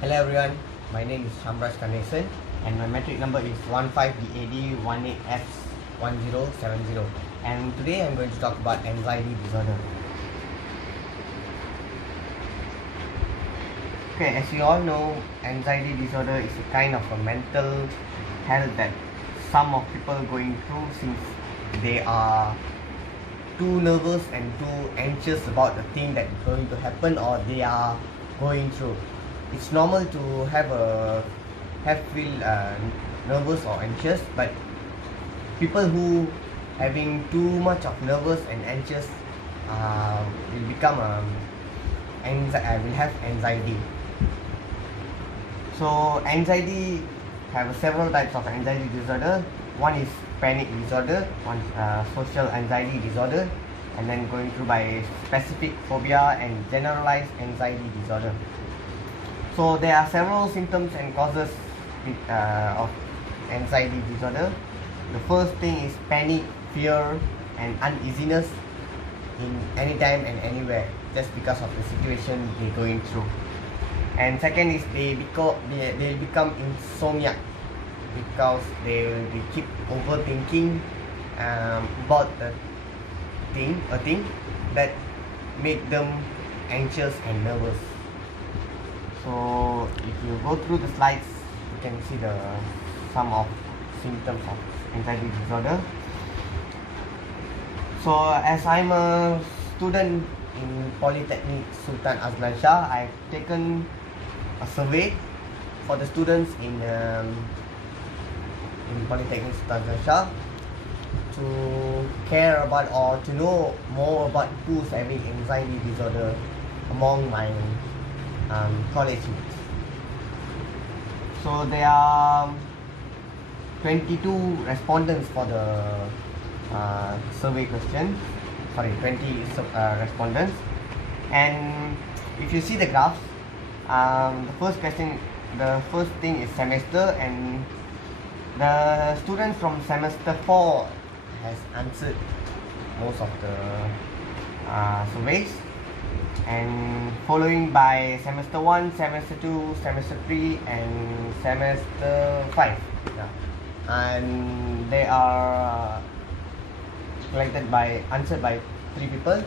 Hello everyone, my name is Shamraj Kanesan and my metric number is 15DAD18F1070, and today I'm going to talk about anxiety disorder. Okay, as you all know, anxiety disorder is a kind of a mental health that some of people going through since they are too nervous and too anxious about the thing that is going to happen or they are going through. It's normal to feel nervous or anxious, but people who having too much of nervous and anxious will become will have anxiety. So anxiety have several types of anxiety disorder. One is panic disorder, one is social anxiety disorder, and then going through by specific phobia and generalized anxiety disorder. So there are several symptoms and causes of anxiety disorder. The first thing is panic, fear, and uneasiness in any time and anywhere, just because of the situation they're going through. And second is they become insomniac because they keep overthinking about a thing that make them anxious and nervous. So if you go through the slides, you can see some of symptoms of anxiety disorder. So as I'm a student in Polytechnic Sultan Azlan Shah, I've taken a survey for the students in Polytechnic Sultan Azlan Shah to care about or to know more about who's having anxiety disorder among my college mates. So there are 22 respondents for the survey question. 20 respondents. And if you see the graphs, the first thing is semester, and the students from semester 4 has answered most of the surveys, and following by semester 1, semester 2, semester 3, and semester 5. Yeah. And they are answered by 3 people,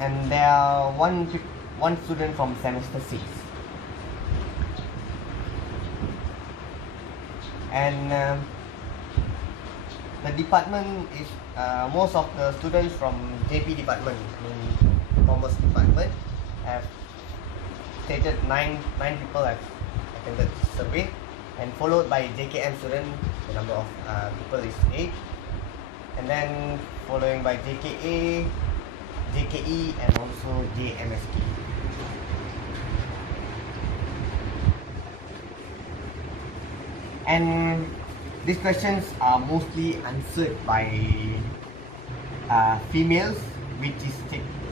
and there are one student from semester 6. And the department is most of the students from JP department, commerce department, have stated 9 people have attended the survey, and followed by JKM student, the number of people is 8, and then following by JKA, JKE, and also JMSK. And these questions are mostly answered by females, which is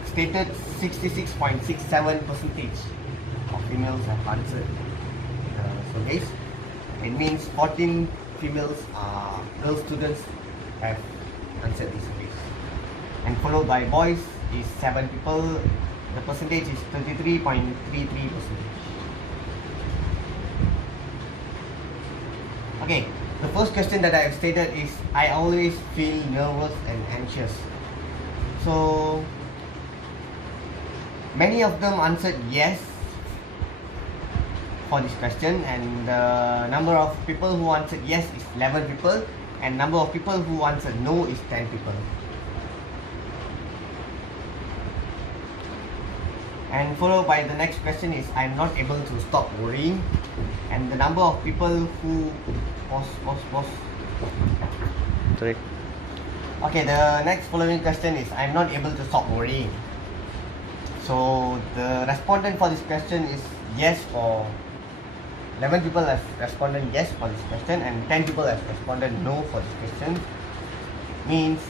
stated 66.67% of females have answered surveys. It means 14 girl students have answered these surveys, and followed by boys is 7 people. The percentage is 33.33%. Okay, the first question that I have stated is, I always feel nervous and anxious. So many of them answered yes for this question, and the number of people who answered yes is 11 people, and number of people who answered no is 10 people. And followed by the next question is, I'm not able to stop worrying, and the number of people who sorry. Okay, the next following question is, I'm not able to stop worrying. So the respondent for this question is yes for 11 people have responded yes for this question, and 10 people have responded no for this question. Means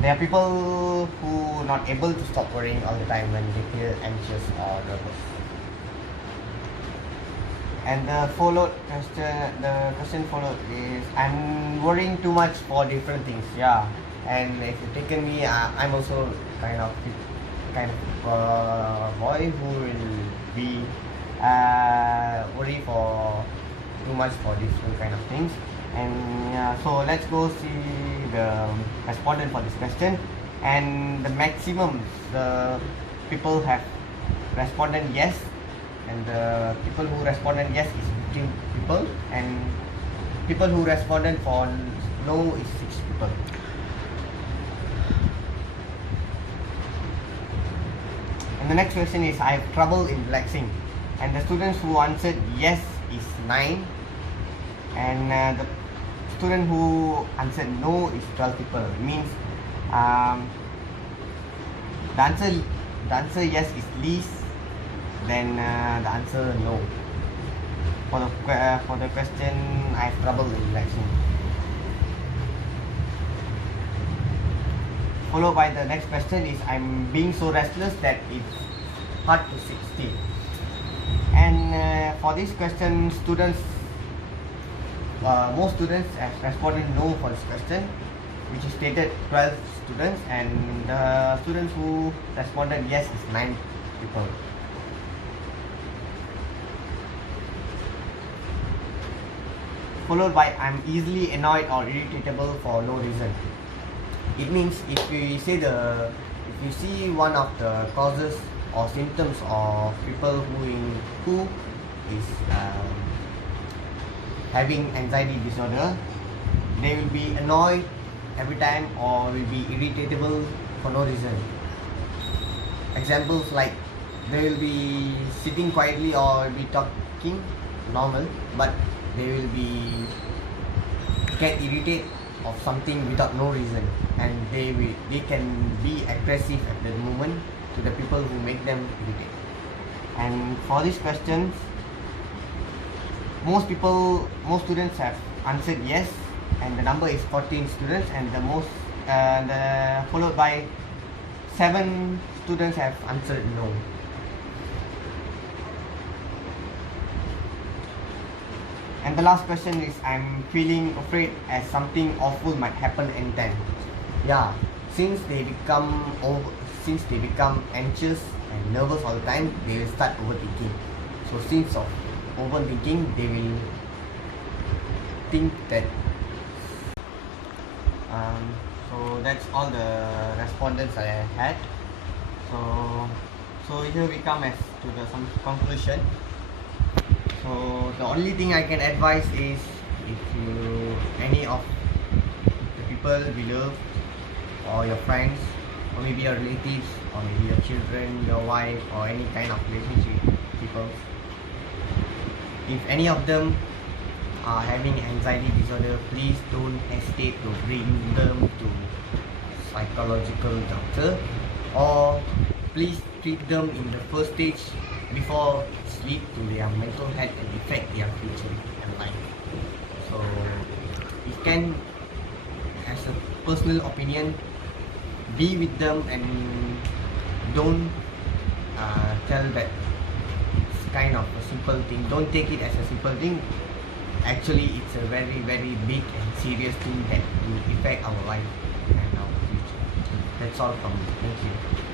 there are people who not able to stop worrying all the time when they feel anxious or nervous. And the question followed is, I'm worrying too much for different things. Yeah, and if you taken me, I'm also kind of boy who will be worry for too much for this kind of things. And so let's go see the respondent for this question. And the maximum the people have responded yes, and the people who responded yes is 15 people, and people who responded for no is 6 people. And the next question is, I have trouble in relaxing, and the students who answered yes is 9, and the student who answered no is 12 people. It means the answer yes is least than the answer no. For the question, I have trouble in relaxing. Followed by the next question is, I'm being so restless that it's hard to sit still. And for this question, most students have responded no for this question, which is stated 12 students, and the students who responded yes is 9 people. Followed by, I'm easily annoyed or irritable for no reason. It means if you see one of the causes or symptoms of people who is having anxiety disorder, they will be annoyed every time or will be irritable for no reason. Examples like they will be sitting quietly or be talking normal, but they will be get irritated of something without no reason, and they can be aggressive at the moment to the people who make them irritated. And for these questions, most students have answered yes, and the number is 14 students, and followed by 7 students have answered no. And the last question is, I'm feeling afraid as something awful might happen anytime. Yeah, since they become anxious and nervous all the time, they will start overthinking. So since of overthinking, they will think that. So that's all the respondents I had. So here we come to some conclusion. So the only thing I can advise is, if any of the people you love, or your friends, or maybe your relatives, or maybe your children, your wife, or any kind of relationship people, if any of them are having anxiety disorder, please don't hesitate to bring them to psychological doctor, or please treat them in the first stage before it lead to their mental health and affect their future and life. So you can, as a personal opinion, be with them and don't tell that it's kind of a simple thing. Don't take it as a simple thing. Actually, it's a very, very big and serious thing that will affect our life and our future. That's all from me. Thank you.